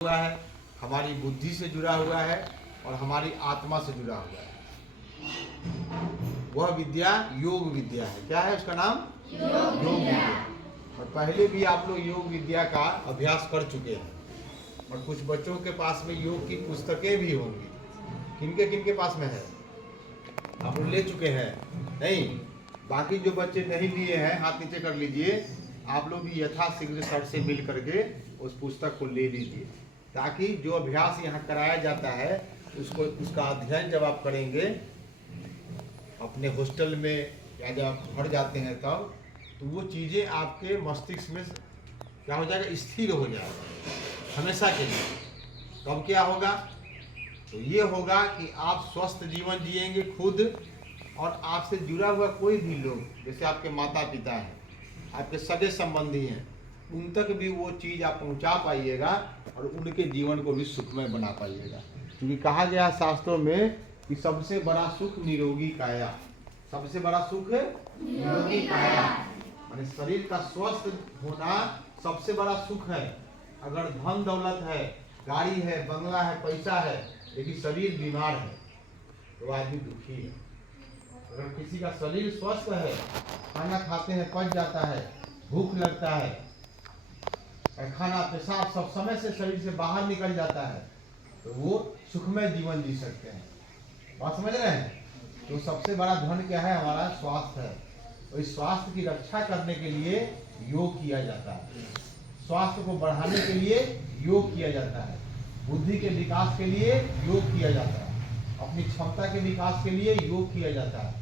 हुआ है, हमारी बुद्धि से जुड़ा हुआ है और हमारी आत्मा से जुड़ा हुआ है। वह विद्या योग विद्या है। क्या है उसका नाम? योग विद्या। और पहले भी आप लोग योग विद्या का अभ्यास कर चुके हैं और कुछ बच्चों के पास में योग की पुस्तकें भी होंगी। किनके किनके पास में है? आप लोग ले चुके हैं? नहीं, बाकी जो बच्चे नहीं लिए हैं हाथ नीचे कर लीजिए। आप लोग भी यथाशीघ्र सर से मिल करके उस पुस्तक को ले लीजिए, ताकि जो अभ्यास यहाँ कराया जाता है उसका अध्ययन जब आप करेंगे अपने हॉस्टल में या जब आप घर जाते हैं तब, तो वो चीज़ें आपके मस्तिष्क में क्या हो जाएगा? स्थिर हो जाएगा हमेशा के लिए। तब क्या होगा? तो ये होगा कि आप स्वस्थ जीवन जिएंगे खुद, और आपसे जुड़ा हुआ कोई भी लोग, जैसे आपके माता पिता हैं, आपके सगे संबंधी हैं, उन तक भी वो चीज़ आप पहुंचा पाइएगा और उनके जीवन को भी सुखमय बना पाइएगा। क्योंकि कहा गया शास्त्रों में कि सबसे बड़ा सुख निरोगी काया। सबसे बड़ा सुख निरोगी काया, माने शरीर का स्वस्थ होना सबसे बड़ा सुख है। अगर धन दौलत है, गाड़ी है, बंगला है, पैसा है, लेकिन शरीर बीमार है तो आदमी दुखी है। अगर किसी का शरीर स्वस्थ है, खाना खाते हैं पच जाता है, भूख लगता है, खाना पेशाब सब समय से शरीर से बाहर निकल जाता है, तो वो सुखमय जीवन जी सकते हैं। बात समझ रहे हैं? तो सबसे बड़ा धन क्या है? हमारा स्वास्थ्य है। तो इस स्वास्थ्य की रक्षा करने के लिए योग किया जाता है, स्वास्थ्य को बढ़ाने के लिए योग किया जाता है, बुद्धि के विकास के लिए योग किया जाता है, अपनी क्षमता के विकास के लिए योग किया जाता है,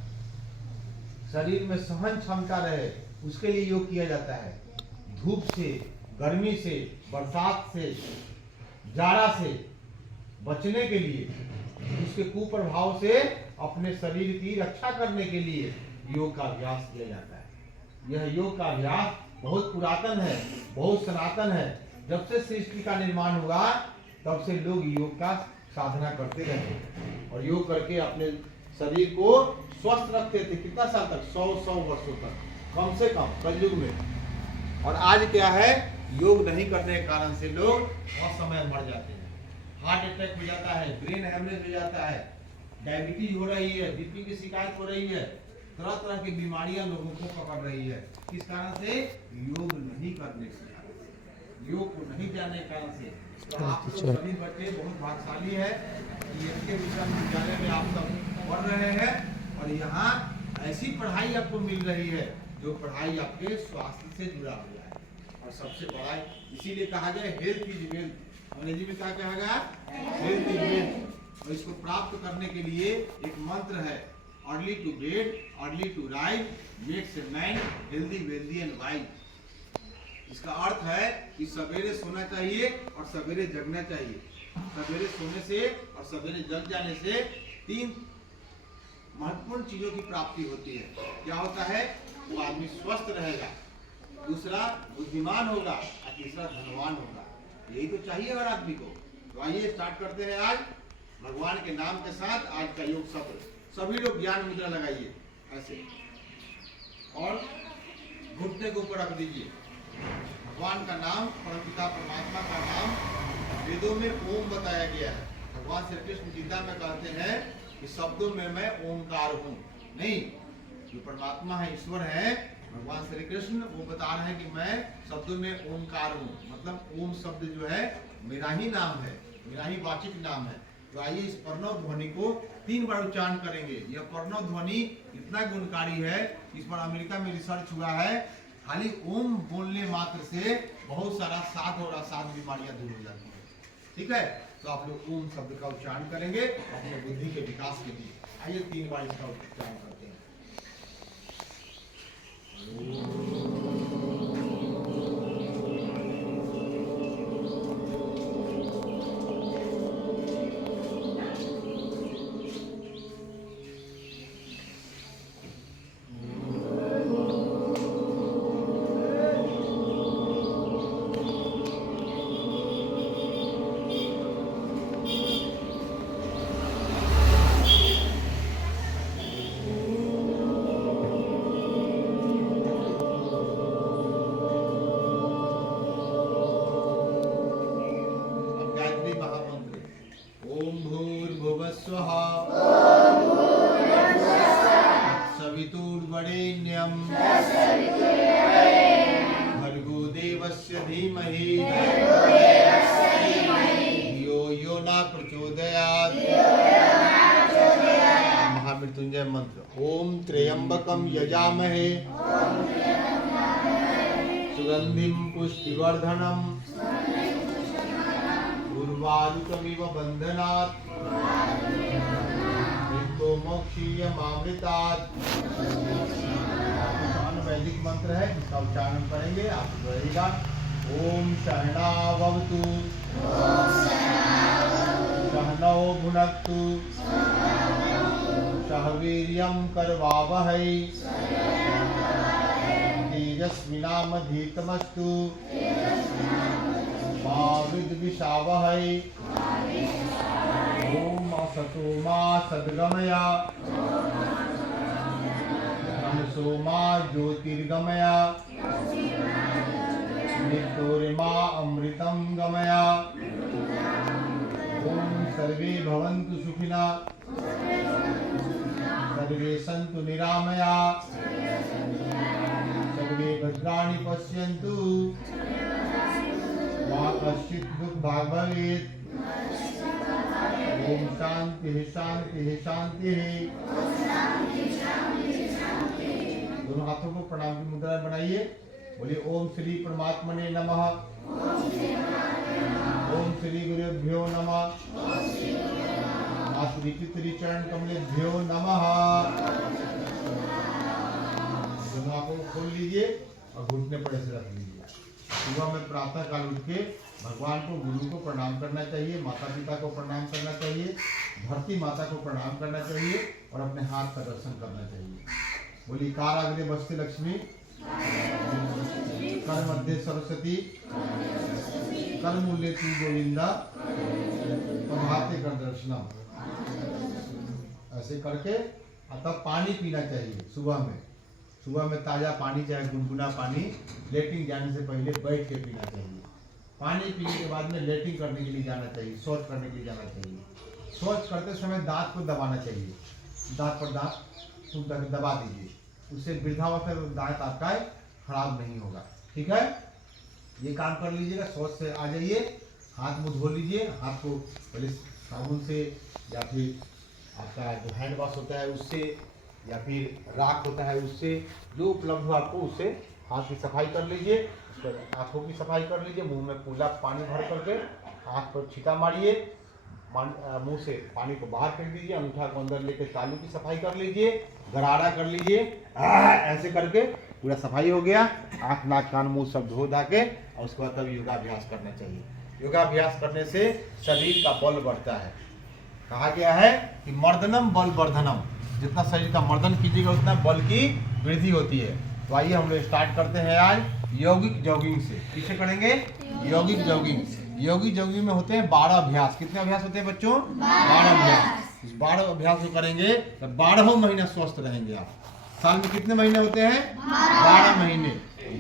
शरीर में सहन क्षमता रहे उसके लिए योग किया जाता है, धूप से, गर्मी से, बरसात से, जाड़ा से बचने के लिए, उसके कुप्रभाव से अपने शरीर की रक्षा करने के लिए योग का अभ्यास किया जाता है। यह योग का अभ्यास बहुत पुरातन है, बहुत सनातन है। जब से सृष्टि का निर्माण हुआ तब से लोग योग का साधना करते रहे और योग करके अपने शरीर को स्वस्थ रखते थे। कितना साल तक? 100 वर्षों तक कम से कम कलयुग में। और आज क्या है? योग नहीं करने के कारण से लोग असमय मर जाते हैं, हार्ट अटैक हो जाता है, ब्रेन हेमरेज हो जाता है, डायबिटीज हो रही है, बीपी की शिकायत हो रही है, तरह तरह की बीमारियां लोगों को पकड़ रही है। किस कारण से? योग नहीं करने से, योग को नहीं जानने के कारण से। तो आप सभी बच्चे बहुत भाग्यशाली है कि इनके विश्वविद्यालय में आप सब पढ़ रहे हैं और यहाँ ऐसी पढ़ाई आपको मिल रही है जो पढ़ाई आपके स्वास्थ्य से जुड़ा हुआ है। और सबसे बड़ा इसीलिए कहा गया हेल्थ इज वेल्थ। अंग्रेजी में क्या कहा गया? Health is wealth. और इसको प्राप्त करने के लिए एक मंत्र है, early to bed, early to rise, makes a man healthy, wealthy and wise. इसका अर्थ है कि सवेरे सोना चाहिए और सवेरे जगना चाहिए। सवेरे सोने से और सवेरे जग जाने से 3 महत्वपूर्ण चीजों की प्राप्ति होती है। क्या होता है? वो आदमी स्वस्थ रहेगा, दूसरा बुद्धिमान होगा और तीसरा धनवान होगा। यही तो चाहिए हर आदमी को। तो आइए स्टार्ट करते हैं आज भगवान के नाम के साथ आज का योग सत्र। सभी लोग ज्ञान मुद्रा लगाइए ऐसे और घुटने के ऊपर रख दीजिए। भगवान का नाम, परमपिता परमात्मा का नाम वेदों में ओम बताया गया है। भगवान श्री कृष्ण गीता में कहते हैं कि शब्दों में मैं ओमकार हूँ। नहीं, जो परमात्मा है, ईश्वर है, भगवान श्री कृष्ण, वो बता रहे हैं कि मैं शब्दों में ओमकार हूँ। मतलब ओम शब्द जो है मेरा ही नाम है, मेरा ही वाचिक नाम है। तो आइए इस प्रणव ध्वनि को 3 बार उच्चारण करेंगे। यह प्रणव ध्वनि इतना गुणकारी है, इस पर अमेरिका में रिसर्च हुआ है, खाली ओम बोलने मात्र से बहुत सारा 7 और असाध बीमारियां दूर हो जाती है। ठीक है? तो आप लोग ओम शब्द का उच्चारण करेंगे अपने बुद्धि के विकास के लिए। आइए 3 बार इसका उच्चारण करते हैं। मृत्युंजय मंत्र। ओम त्र्यंबकम यजामहे सुगंधिम पुष्टिवर्धनम उर्वारुकमिव बंधनात् मृत्यो मोक्षीयमामृतात्। वैदिक मंत्र है, इसका उच्चारण करेंगे, आप रहेगा। ओम शरणावतु सहनौ भुनक्तु सह वीर्यं करवावहै तेजस्विनावधीतमस्तु मा विद्विषावहै। ओम असतो मा सद्गमय तमसो मा ज्योतिर्गमय मृत्योर्मा अमृतं गमय। ओम सर्वे भवन्तु सुखिनः सर्वे सन्तु निरामया सर्वे भद्राणि पश्यन्तु मा कश्चित् दुःखभाग् भवेत्। ओम शांति शांति शांति। दोनों हाथों को प्रणाम की मुद्रा बनाइए। बोलिए ओम श्री परमात्मने नमः। ओम श्री गुरुभ्यो नमः। मातृ पितृ चरण कमलेभ्यो नमः। दोनों आंखों को खोल लीजिए और घुटने पर ऐसे रख लीजिए। सुबह में प्रातः काल उठ के भगवान को, गुरु को प्रणाम करना चाहिए, माता पिता को प्रणाम करना चाहिए, धरती माता को प्रणाम करना चाहिए और अपने हाथ का दर्शन करना चाहिए। बोली काराग्रे बसते लक्ष्मी कर मध्य सरस्वती कर मूल्य तू गोविंदा प्रभाते कर दर्शनम। ऐसे करके तब पानी पीना चाहिए। सुबह में ताज़ा पानी, चाहे गुनगुना पानी, लेटिंग जाने से पहले बैठ के पीना चाहिए। पानी पीने के बाद में लेटिंग करने के लिए जाना चाहिए, शौच करने के लिए जाना चाहिए। शौच करते समय दांत को दबाना चाहिए, दांत पर दांत दबा दीजिए, उससे वृद्धावस्था में दांत आपका खराब नहीं होगा। ठीक है, ये काम कर लीजिएगा। शौच से आ जाइए, हाथ मुंह धो लीजिए, हाथ को पहले साबुन से या फिर आपका जो हैंड वॉश होता है उससे या फिर राख होता है उससे, जो उपलब्ध हो आपको उससे हाथ की सफाई कर लीजिए। आँखों की सफाई कर लीजिए, मुंह में पूरा पानी भर करके आँख पर छींटा मारिए, मुंह से पानी को बाहर फेंक दीजिए, अंगूठा को अंदर लेकर तालू की सफाई कर लीजिए, गरारा कर लीजिए। ऐसे करके पूरा सफाई हो गया। आँख नाक कान मुंह सब धो धा के और उसके बाद तब योगाभ्यास करना चाहिए। योगाभ्यास करने से शरीर का बल बढ़ता है। कहा गया है कि मर्दनम बल वर्धनम, जितना शरीर का मर्दन कीजिएगा उतना बल की वृद्धि होती है। तो आइए हम लोग स्टार्ट करते हैं आज यौगिक जॉगिंग से। किसे करेंगे? यौगिक जॉगिंग। यौगिक जॉगिंग में होते हैं 12 अभ्यास। कितने अभ्यास होते हैं बच्चों? 12 अभ्यास। इस 12 अभ्यास को करेंगे तो 12 महीना स्वस्थ रहेंगे आप। साल में कितने महीने होते हैं? 12 महीने।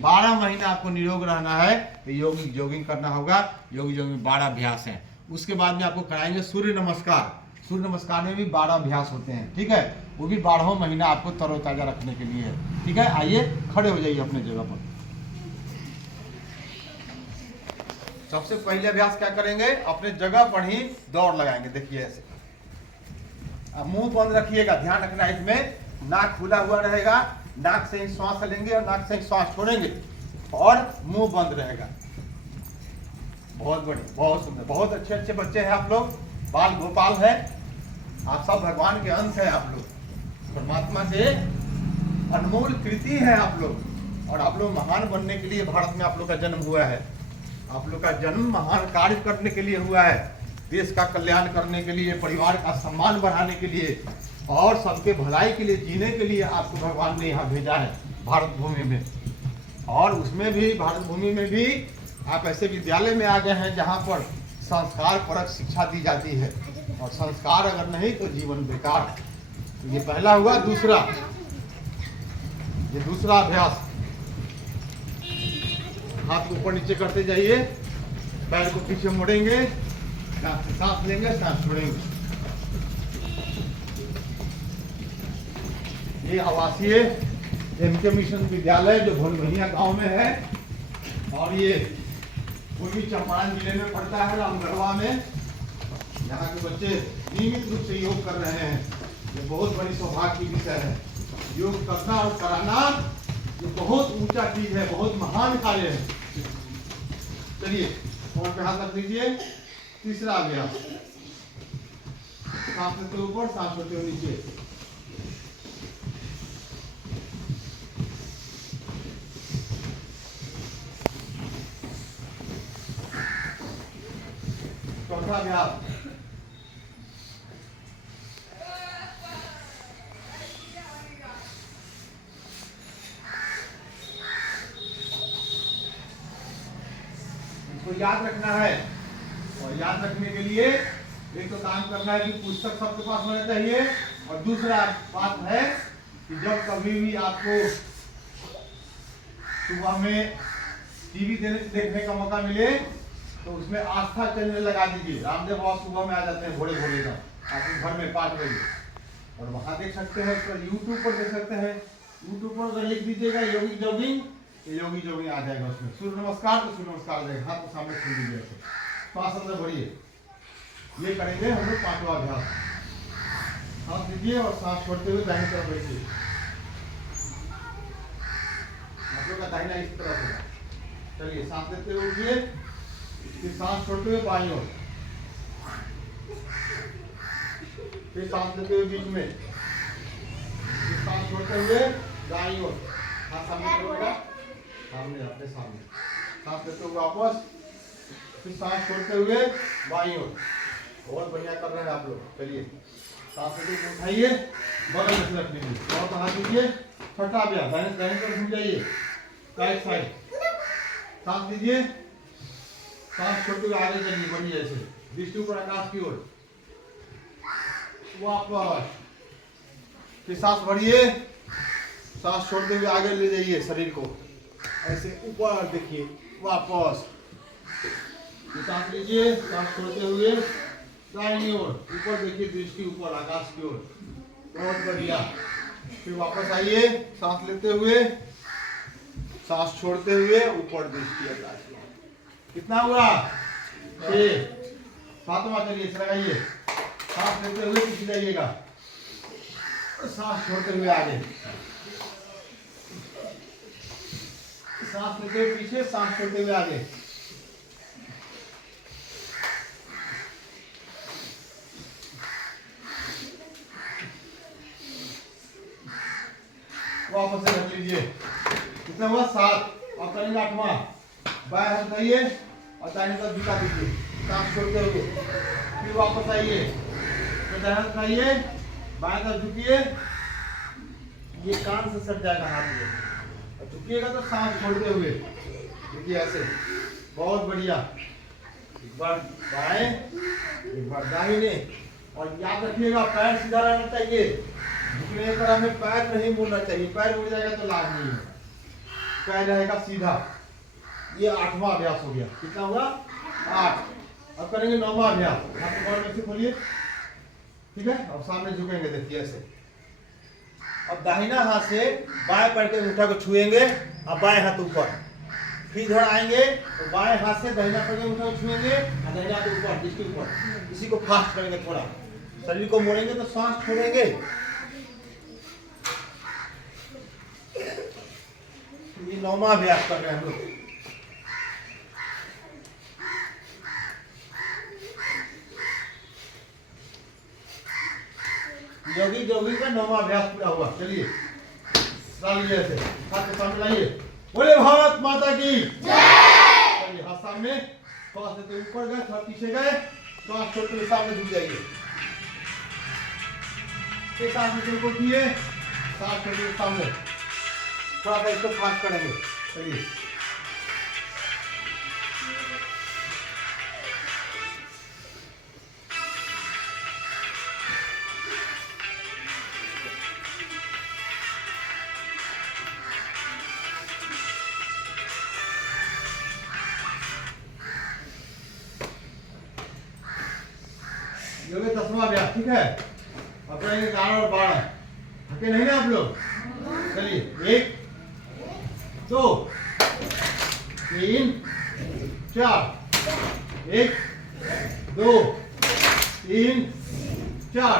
12 महीने आपको निरोग रहना है तो यौगिक जॉगिंग करना होगा। यौगिक जॉगिंग में 12 अभ्यास हैं। उसके बाद में आपको कराएंगे सूर्य नमस्कार। सूर्य नमस्कार में भी 12 अभ्यास होते हैं। ठीक है, वो भी 12 महीना आपको तरोताजा रखने के लिए है। ठीक है, आइए खड़े हो जाइए अपने जगह पर। सबसे पहले अभ्यास क्या करेंगे? अपने जगह पर ही दौड़ लगाएंगे। देखिए ऐसे, अब मुंह बंद रखिएगा, ध्यान रखना इसमें। नाक खुला हुआ रहेगा, नाक से ही श्वास लेंगे और नाक से ही श्वास छोड़ेंगे और मुंह बंद रहेगा। बहुत बढ़िया, बहुत सुंदर, बहुत अच्छे अच्छे बच्चे हैं आप लोग। बाल गोपाल है, आप सब भगवान के अंश है। आप लोग परमात्मा से अनमोल कृति है आप लोग, और आप लोग महान बनने के लिए भारत में आप लोग का जन्म हुआ है। आप लोग का जन्म महान कार्य करने के लिए हुआ है, देश का कल्याण करने के लिए, परिवार का सम्मान बढ़ाने के लिए और सबके भलाई के लिए, जीने के लिए आपको भगवान ने यहाँ भेजा है भारत भूमि में। और उसमें भी भारत भूमि में भी आप ऐसे विद्यालय में आ गए हैं जहाँ पर संस्कार परक शिक्षा दी जाती है, और संस्कार अगर नहीं तो जीवन बेकार है। तो ये पहला हुआ। दूसरा, ये दूसरा अभ्यास, हाथ ऊपर नीचे करते जाइए, पैर को पीछे मोड़ेंगे, नाक से सांस लेंगे, सांस छोड़ेंगे। ये आवासीय एमके मिशन विद्यालय जो भोलभनिया गांव में है, और ये पूर्वी चंपारण जिले में पड़ता है, रामगढ़वा में। यहाँ के बच्चे नियमित रूप से योग कर रहे हैं। ये बहुत बड़ी सौभाग्य की विषय है। योग करना और कराना ये बहुत ऊंचा चीज है, बहुत महान कार्य है। चलिए और पे हाथ रख लीजिए। तीसरा अभ्यास, सांस लेते हुए ऊपर, सांस छोड़ते हुए नीचे। चौथा अभ्यास, इसको याद रखना है। और याद रखने के लिए एक तो काम करना है कि पुस्तक सबके पास होना चाहिए, और दूसरा बात है कि जब कभी भी आपको सुबह में टीवी देखने का मौका मिले तो उसमें आस्था चैनल लगा दीजिए। रामदेव बाबा सुबह में आ जाते हैं भोरे भोरे का आपके घर में 5 बजे, और वहां देख सकते हैं। उसपर यूट्यूब पर देख सकते हैं। यूट्यूब पर अगर लिख दीजिएगा योगी जॉगिंग, योगी जॉगिंग आ जाएगा। उसमें सूर्य नमस्कार तो सूर्य नमस्कार आ जाएगा। हाथ को सामने खोल दीजिए, श्वास अंदर भरिए। ये करेंगे हम लोग 5वां अभ्यास। सांस लीजिए और सांस छोड़ते हुए दाहिनी तरफ बैठिए। आप लोग का दाहिना इस तरफ होगा। चलिए सांस लेते हुए उठिए, फिर सांस छोड़ते हुए बाईं ओर, फिर सांस लेते हुए बीच में, फिर सांस छोड़ते हुए दाईं ओर। हाथ सामने करोगे, सामने अपने सामने। सांस लेते हुए वापस, फिर सांस छोड़ते हुए बाईं ओर। बहुत बढ़िया कर रहे हैं आप लोग। चलिए सांस लेते हुए उठाइए, बगल में रख लीजिए और हाथ दीजिए। छठा अभ्यास, दाहिने तरफ घूम जाइए, राइट साइड। सांस लीजिए, सांस छोड़ते हुए आगे चलिए, बढ़िया ऐसे दृष्टि ऊपर आकाश की ओर। वापस, फिर सांस भरिए, सांस छोड़ते हुए आगे ले जाइए शरीर को, ऐसे ऊपर देखिए। वापस सांस लीजिए, सांस छोड़ते हुए दाहिनी ओर, ऊपर देखिए, दृष्टि ऊपर आकाश की ओर। बहुत बढ़िया। फिर वापस आइए, सांस लेते हुए, सांस छोड़ते हुए ऊपर दृष्टि आकाश की ओर। कितना हुआ? 6। 7वां चलिए, इस लगाइए। सांस लेते हुए पीछे जाइएगा, सांस छोड़ते हुए आगे। सांस लेते हुए पीछे, सांस छोड़ते हुए आगे। वापस से रख लीजिए। कितना हुआ? 7। और करेंगे 8वां। बाएं हाथ उठाइए और दाहिने तरफ झुका दीजिए, सांस छोड़ते हुए। फिर वापस आइए, तो दाहिने हाथ उठाइए, बाएं तरफ झुकिए। ये कान से सट जाएगा हाथ में, और झुकिएगा तो सांस छोड़ते हुए देखिए ऐसे। बहुत बढ़िया। एक बार बाएं, एक बार दाहिने। और याद रखिएगा पैर सीधा रहना चाहिए। झुकने पर हमें पैर नहीं मुड़ना चाहिए। पैर मुड़ जाएगा तो लाभ नहीं है, पैर रहेगा सीधा। ये 8वां अभ्यास हो गया। कितना होगा? 8। अब करेंगे 9वां अभ्यास। हाथ को में से खोलिए, ठीक है। अब सामने झुकेंगे, देखिए ऐसे। अब दाहिना हाथ से बाएं पैर के अंगूठा को छुएंगे और बाएं हाथ ऊपर। फिर इधर आएंगे तो बाएं हाथ से दाहिना पैर के अंगूठा को छुएंगे और दाहिना हाथ ऊपर, जिसके ऊपर। इसी को फास्ट करेंगे थोड़ा। शरीर को मोड़ेंगे तो सांस छोड़ेंगे। ये 9वां अभ्यास कर रहे हैं हम लोग। योगी जोगी का 9वां अभ्यास पूरा हुआ। चलिए डालिए ऐसे, हाथ के सामने लाइए। बोले भारत माता की जय। चलिए हाथ सामने, श्वास लेते ऊपर गए, थोड़ा पीछे गए, श्वास छोड़ते हुए सामने झुक जाइए। फिर सांस लेते ऊपर किए, सांस छोड़ते हुए सामने। थोड़ा सा इसको फास्ट करेंगे। चलिए ये 10वां अभ्यास, ठीक है। अब करेंगे 11 और 12। थके नहीं ना आप लोग? चलिए 1 2 3 4। 1 2 3 4।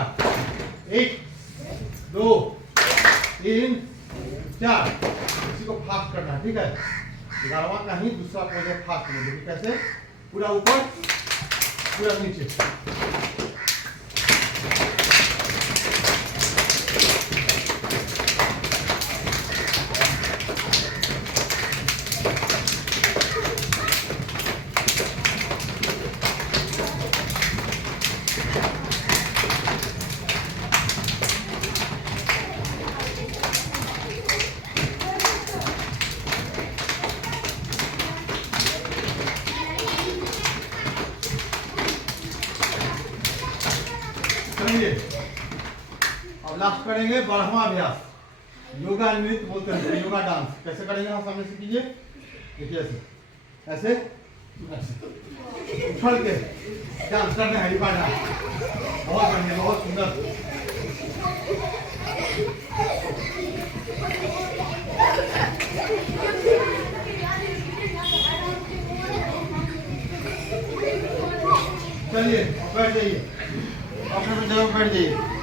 1 2 3 4। इसी को फास्ट करना है, ठीक है। 11वां का ही दूसरा पोज है फास्ट में। देखिए कैसे, पूरा ऊपर पूरा नीचे। चलिए अब लास्ट करेंगे 12वां अभ्यास, योगा नृत्य बोलते हैं, योगा डांस। कैसे करेंगे हम सामने से कीजिए। देखिए ऐसे ऐसे उछल के डांस करना है, योगा डांस। बहुत बढ़िया, बहुत सुंदर। चलिए बैठ जाइए, अपने जगह बैठ जाइए।